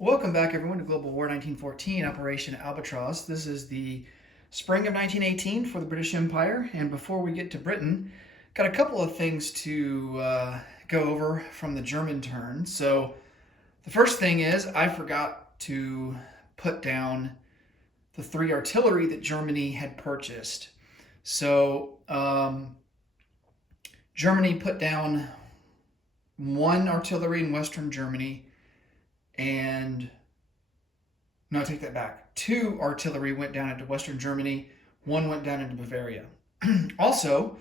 Welcome back, everyone, to Global War 1914, Operation Albatross. This is the spring of 1918 for the British Empire, and before we get to Britain, got a couple of things to go over from the German turn. So the first thing is I forgot to put down the 3 artillery that Germany had purchased. So Germany put down 1 artillery in Western Germany, and no, I take that back. 2 artillery went down into Western Germany, 1 went down into Bavaria. Also,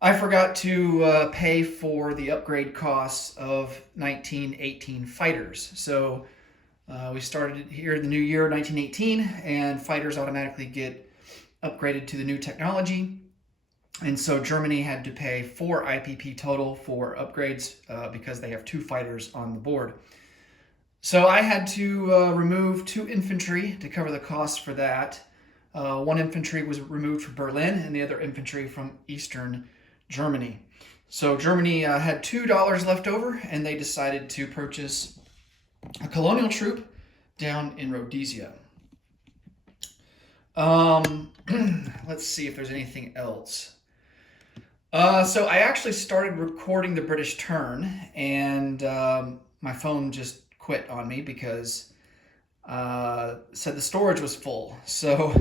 I forgot to pay for the upgrade costs of 1918 fighters. So we started here the new year, 1918, and fighters automatically get upgraded to the new technology. And so Germany had to pay 4 IPP total for upgrades because they have 2 fighters on the board. So I had to remove 2 infantry to cover the costs for that. 1 infantry was removed from Berlin and the other infantry from Eastern Germany. So Germany had $2 left over, and they decided to purchase a colonial troop down in Rhodesia. Let's see if there's anything else. So I actually started recording the British turn, and my phone just quit on me because said the storage was full. So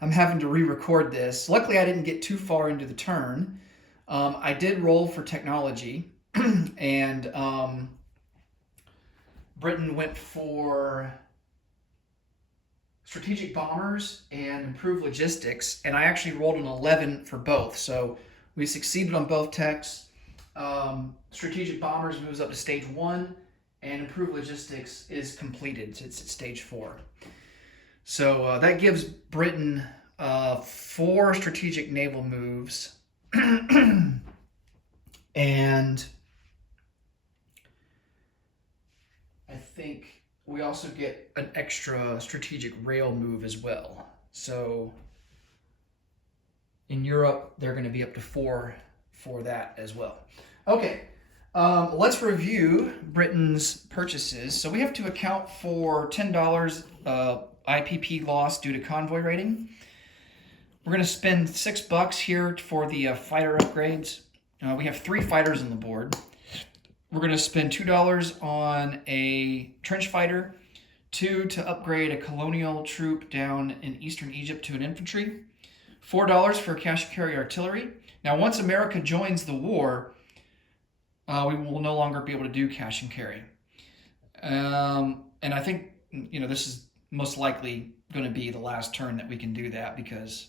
I'm having to re-record this. Luckily, I didn't get too far into the turn. I did roll for technology, and Britain went for strategic bombers and improved logistics, and I actually rolled an 11 for both. So we succeeded on both techs. Strategic bombers moves up to stage 1, and improved logistics is completed. It's at stage 4. So that gives Britain 4 strategic naval moves. And I think we also get an extra strategic rail move as well. So in Europe, they're going to be up to 4 for that as well. Okay. Let's review Britain's purchases. So we have to account for $10 IPP loss due to convoy rating. We're going to spend $6 here for the fighter upgrades. We have 3 fighters on the board. We're going to spend $2 on a trench fighter, 2 to upgrade a colonial troop down in eastern Egypt to an infantry, $4 for cash and carry artillery. Now, once America joins the war, we will no longer be able to do cash and carry. And I think, this is most likely going to be the last turn that we can do that, because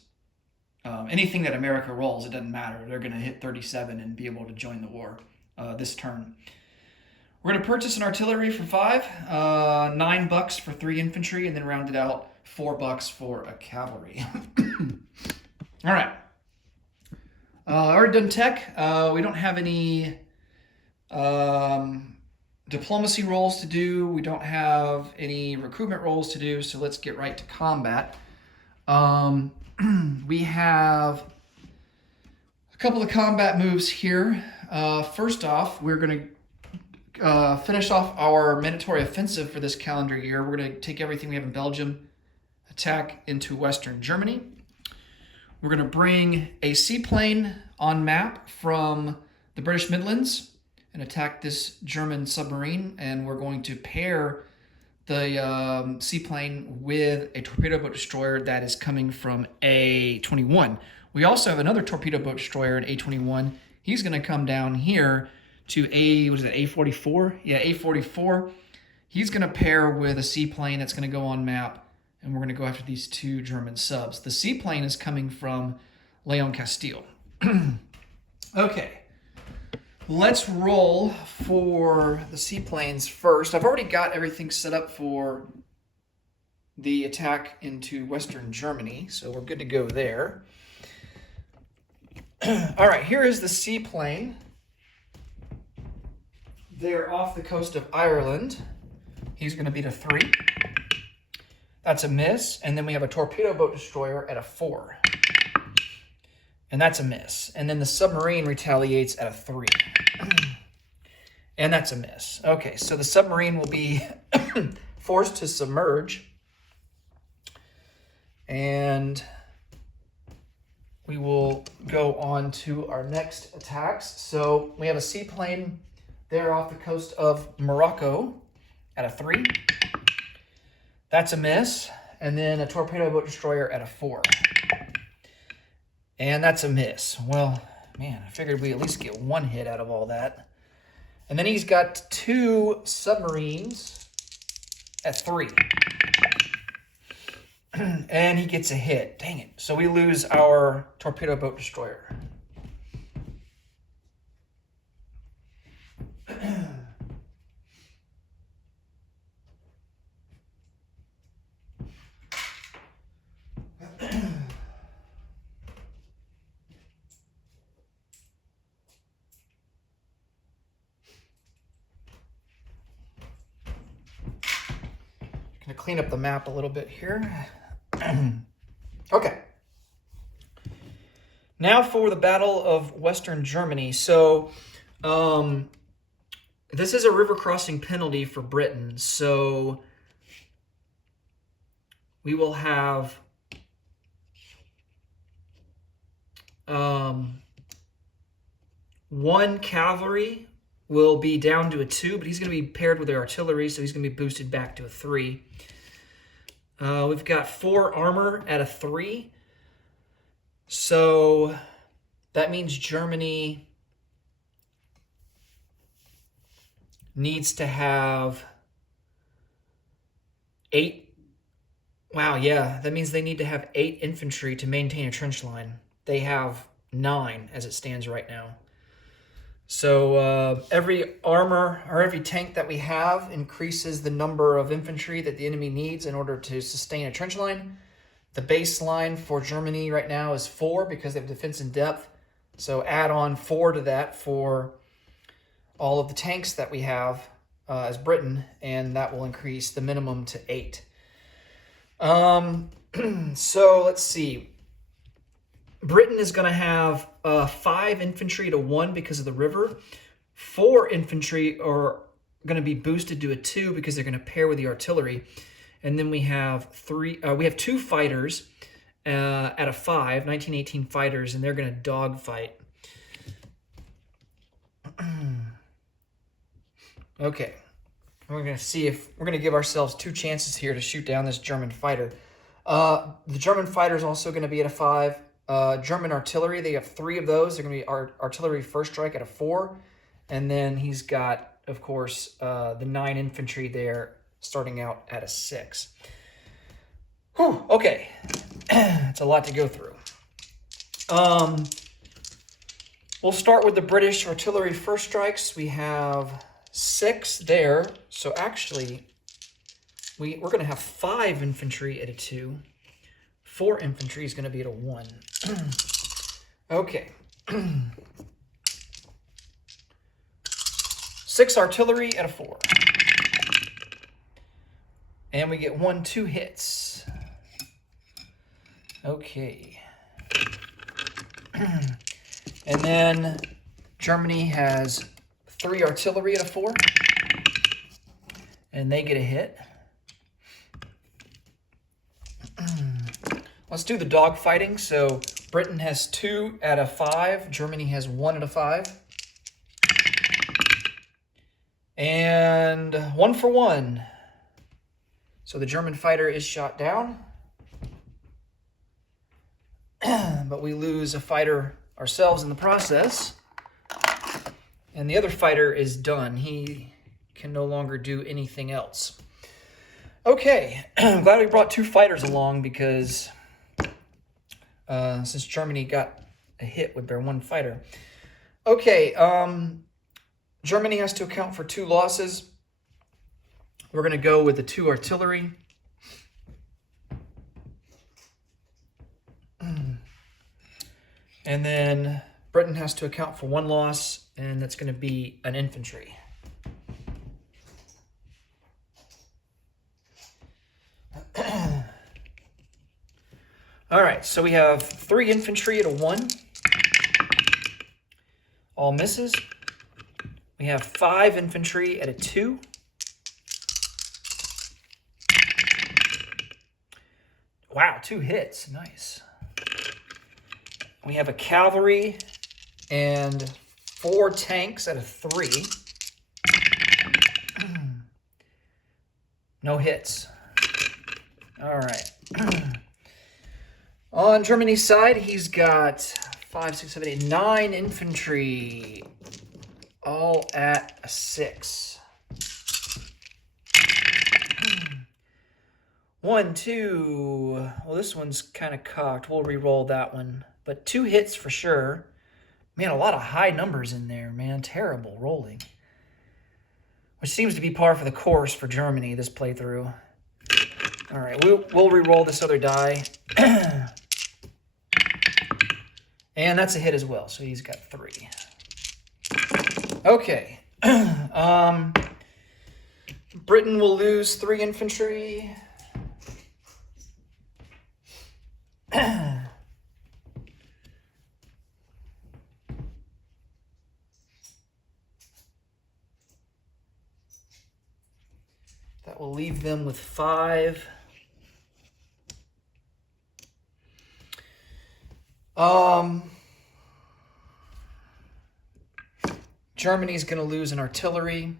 anything that America rolls, it doesn't matter. They're going to hit 37 and be able to join the war this turn. We're going to purchase an artillery for 5, $9 for 3 infantry, and then round it out $4 for a cavalry. All right. Already done tech. We don't have any diplomacy roles to do. We don't have any recruitment roles to do, so let's get right to combat. We have a couple of combat moves here. First off, we're going to finish off our mandatory offensive for this calendar year. We're going to take everything we have in Belgium, attack into Western Germany. We're going to bring a seaplane on map from the British Midlands and attack this German submarine, and we're going to pair the seaplane with a torpedo boat destroyer that is coming from A21. We also have another torpedo boat destroyer at A21. He's going to come down here to A44? Yeah, A44. He's going to pair with a seaplane that's going to go on map, and we're going to go after these 2 German subs. The seaplane is coming from Leon Castile. Okay. Let's roll for the seaplanes first. I've already got everything set up for the attack into Western Germany, so we're good to go there. All right, here is the seaplane. They're off the coast of Ireland. He's going to be a 3. That's a miss. And then we have a torpedo boat destroyer at a 4. And that's a miss. And then the submarine retaliates at a 3. And that's a miss. Okay, so the submarine will be forced to submerge. And we will go on to our next attacks. So we have a seaplane there off the coast of Morocco at a 3. That's a miss. And then a torpedo boat destroyer at a 4. And that's a miss. Well, man, I figured we'd at least get 1 hit out of all that. And then he's got 2 submarines at 3. And he gets a hit. Dang it. So we lose our torpedo boat destroyer. Gonna clean up the map a little bit here. Okay. Now for the Battle of Western Germany. So this is a river crossing penalty for Britain. So we will have 1 cavalry will be down to a 2, but he's going to be paired with the artillery, so he's going to be boosted back to a 3. We've got 4 armor at a 3. So that means Germany needs to have 8. Wow, yeah, that means they need to have 8 infantry to maintain a trench line. They have 9 as it stands right now. So every armor or every tank that we have increases the number of infantry that the enemy needs in order to sustain a trench line. The baseline for Germany right now is 4 because they have defense in depth. So add on 4 to that for all of the tanks that we have as Britain, and that will increase the minimum to 8. So let's see. Britain is going to have 5 infantry to 1 because of the river. 4 infantry are going to be boosted to a 2 because they're going to pair with the artillery. And then we have 2 fighters at a 5, 1918 fighters, and they're going to dogfight. Okay. We're going to see if we're going to give ourselves 2 chances here to shoot down this German fighter. The German fighter is also going to be at a 5. German artillery, they have 3 of those. They're going to be artillery first strike at a 4. And then he's got, of course, the 9 infantry there starting out at a 6. Whew, okay. It's a lot to go through. We'll start with the British artillery first strikes. We have 6 there. So actually, we're going to have 5 infantry at a 2. 4 infantry is going to be at a 1. Okay. 6 artillery at a 4. And we get 1, 2 hits. Okay. And then Germany has 3 artillery at a 4. And they get a hit. Let's do the dog fighting. So Britain has 2 at a 5. Germany has 1 at a 5. And 1 for 1. So the German fighter is shot down. But we lose a fighter ourselves in the process. And the other fighter is done. He can no longer do anything else. Okay, I'm glad we brought 2 fighters along because since Germany got a hit with their 1 fighter. Okay, Germany has to account for 2 losses. We're going to go with the 2 artillery. And then Britain has to account for 1 loss, and that's going to be an infantry. All right, so we have 3 infantry at a 1. All misses. We have 5 infantry at a 2. Wow, 2 hits. Nice. We have a cavalry and 4 tanks at a 3. No hits. All right. On Germany's side, he's got 5, 6, 7, 8, 9 infantry, all at a 6. 1, 2. Well, this one's kind of cocked. We'll re-roll that one. But 2 hits for sure. Man, a lot of high numbers in there, man. Terrible rolling. Which seems to be par for the course for Germany this playthrough. All right, we'll re-roll this other die. And that's a hit as well, so he's got 3. Okay. Britain will lose 3 infantry. That will leave them with 5. Germany's going to lose an artillery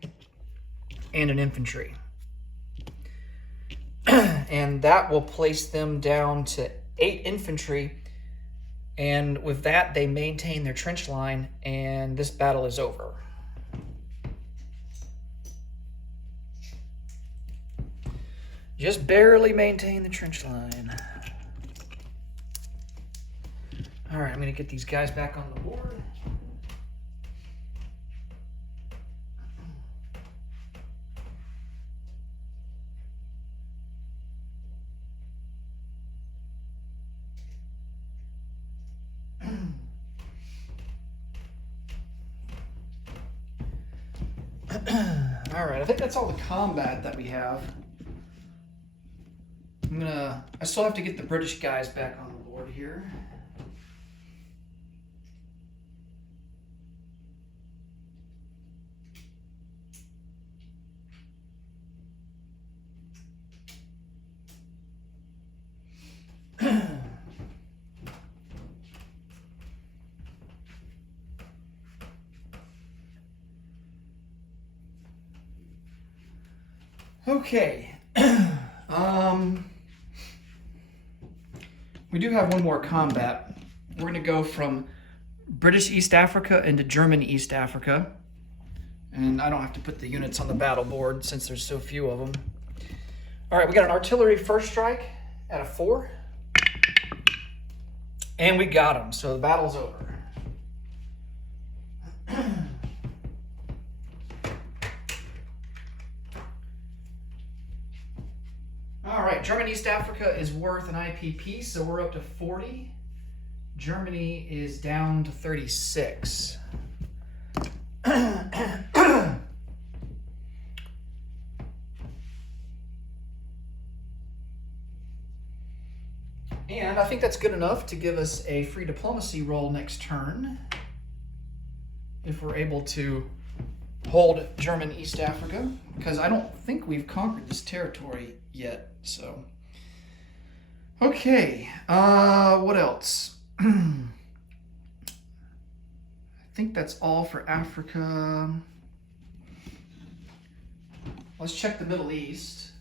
and an infantry. And that will place them down to 8 infantry. And with that, they maintain their trench line, and this battle is over. Just barely maintain the trench line. All right, I'm going to get these guys back on the board. All right, I think that's all the combat that we have. I still have to get the British guys back on the board here. Okay. We do have one more combat. We're going to go from British East Africa into German East Africa. And I don't have to put the units on the battle board since there's so few of them. All right, we got an artillery first strike at a 4. And we got him, so the battle's over. All right, German East Africa is worth an IPP, so we're up to 40. Germany is down to 36. And I think that's good enough to give us a free diplomacy roll next turn, if we're able to hold German East Africa, because I don't think we've conquered this territory yet. So, okay, what else? I think that's all for Africa. Let's check the Middle East.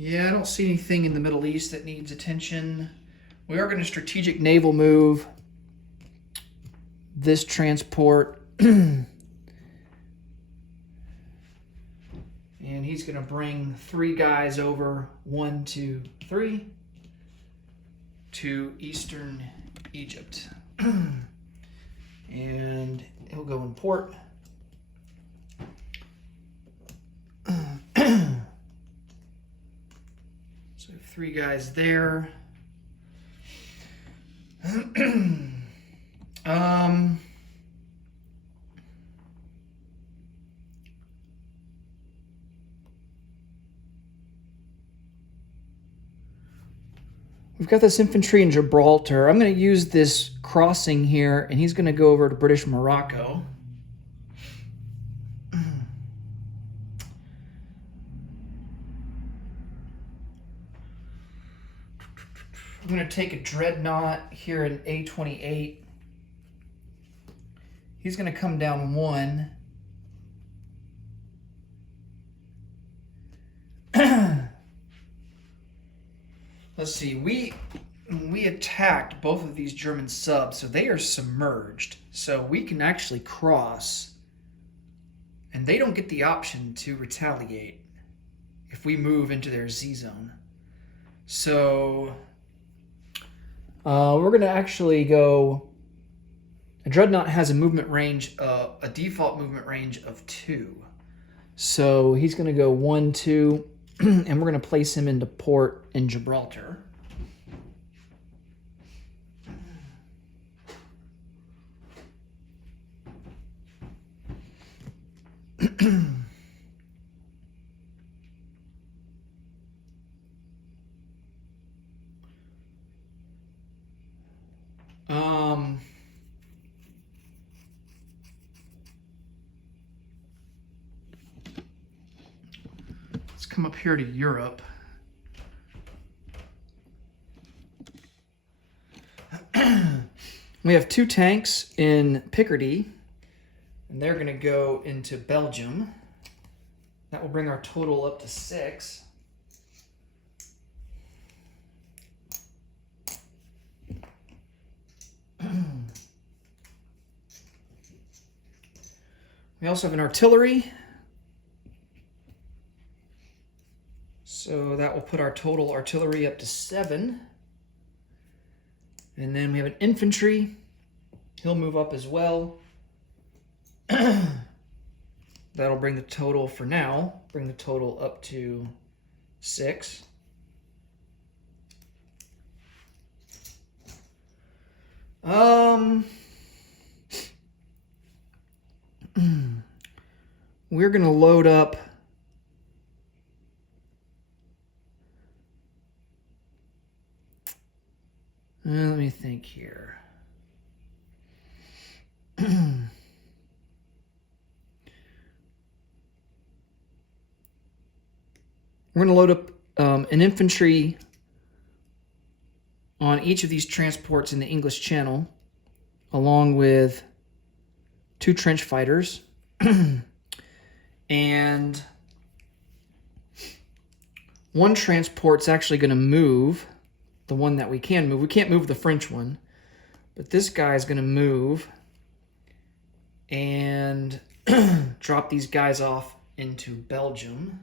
Yeah, I don't see anything in the Middle East that needs attention. We are going to strategic naval move this transport. And he's going to bring 3 guys over, 1, 2, 3, to Eastern Egypt. And he'll go in port. So 3 guys there. we've got this infantry in Gibraltar. I'm going to use this crossing here, and he's going to go over to British Morocco. I'm going to take a dreadnought here in A28. He's going to come down 1. Let's see, we attacked both of these German subs, so they are submerged. So we can actually cross, and they don't get the option to retaliate if we move into their Z zone. So we're going to actually go. A dreadnought has a movement range, a default movement range of 2. So he's going to go 1, 2, and we're going to place him into port in Gibraltar. Let's come up here to Europe. We have 2 tanks in Picardy, and they're going to go into Belgium. That will bring our total up to 6. We also have an artillery. So that will put our total artillery up to 7. And then we have an infantry. He'll move up as well. That'll bring the total for now, bring the total up to 6. We're going to load up let me think here. We're going to load up an infantry on each of these transports in the English Channel, along with 2 trench fighters. And one transport's actually going to move, the one that we can move. We can't move the French one, but this guy's going to move and drop these guys off into Belgium.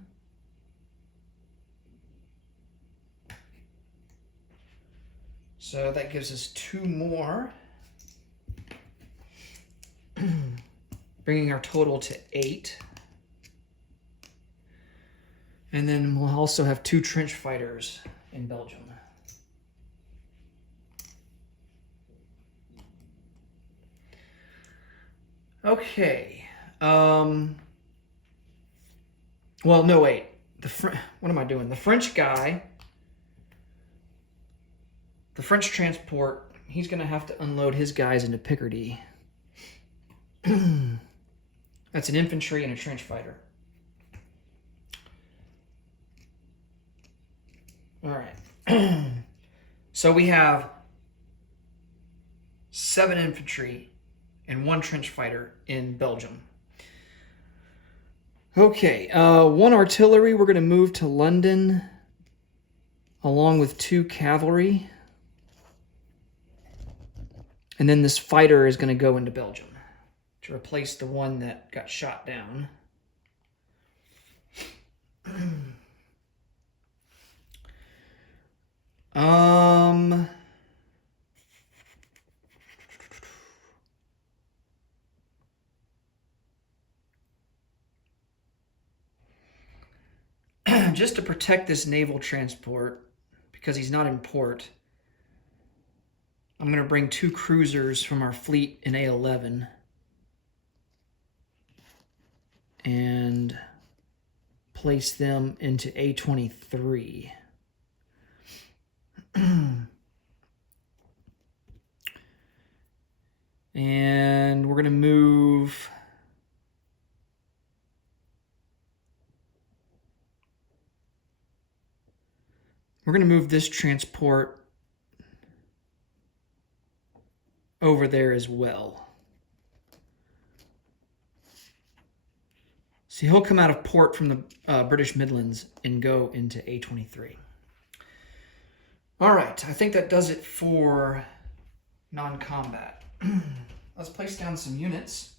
So that gives us 2 more, bringing our total to 8. And then we'll also have 2 trench fighters in Belgium. Okay. Well, no, wait. What am I doing? The French guy, the French transport, he's going to have to unload his guys into Picardy. That's an infantry and a trench fighter. All right. So we have 7 infantry and 1 trench fighter in Belgium. Okay, 1 artillery. We're going to move to London along with 2 cavalry. And then this fighter is going to go into Belgium to replace the one that got shot down. Just to protect this naval transport, because he's not in port, I'm going to bring 2 cruisers from our fleet in A11 and place them into A23. And we're going to move... We're going to move this transport over there as well. So he'll come out of port from the British Midlands and go into A23. All right, I think that does it for non-combat. Let's place down some units.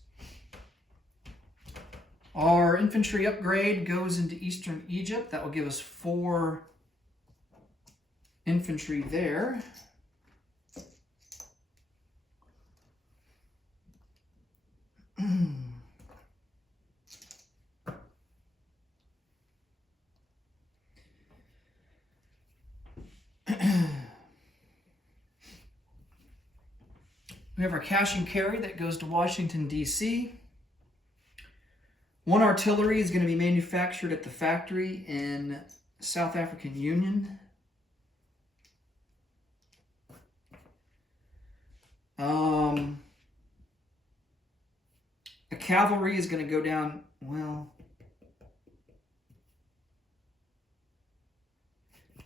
Our infantry upgrade goes into Eastern Egypt. That will give us 4 infantry there. We have our cash and carry that goes to Washington, D.C. 1 artillery is going to be manufactured at the factory in South African Union. The cavalry is going to go down, well,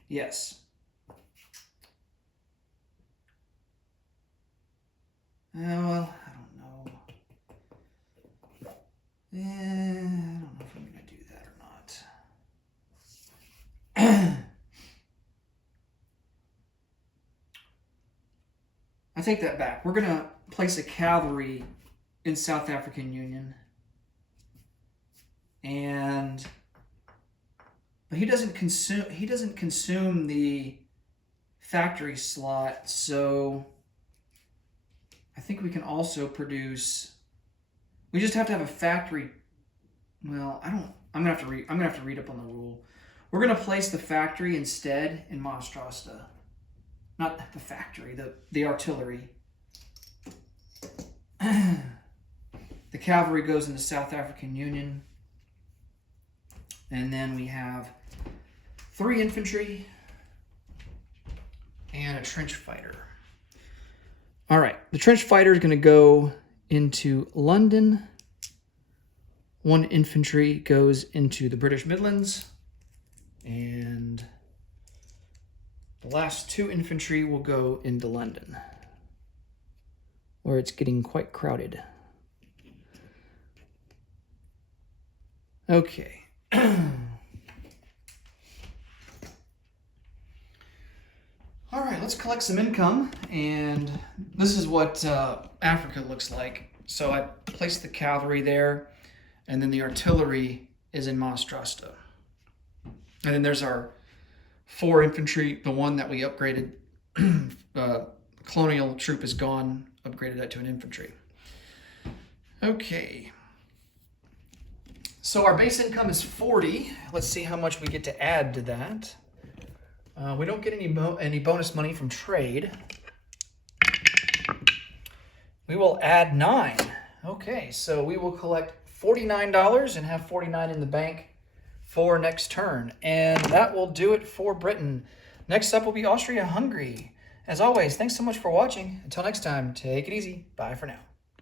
yes. Well, I don't know. I don't know if I'm going to do that or not. I take that back. We're going to place a cavalry in South African Union. But he doesn't consume the factory slot, so I think we can also produce. We just have to have a factory. Well, I'm gonna have to read up on the rule. We're gonna place the factory instead in Mostrasta. Not the factory, the artillery. The cavalry goes into South African Union. And then we have 3 infantry and a trench fighter. All right, the trench fighter is going to go into London. 1 infantry goes into the British Midlands. And the last 2 infantry will go into London, where it's getting quite crowded. Okay. All right, let's collect some income, and this is what Africa looks like. So I placed the cavalry there, and then the artillery is in Mostrasta. And then there's our 4 infantry, the one that we upgraded. Colonial troop is gone, upgraded that to an infantry. Okay. So our base income is 40. Let's see how much we get to add to that. We don't get any bonus money from trade. We will add 9. Okay, so we will collect $49 and have 49 in the bank for next turn. And that will do it for Britain. Next up will be Austria-Hungary. As always, thanks so much for watching. Until next time, take it easy. Bye for now.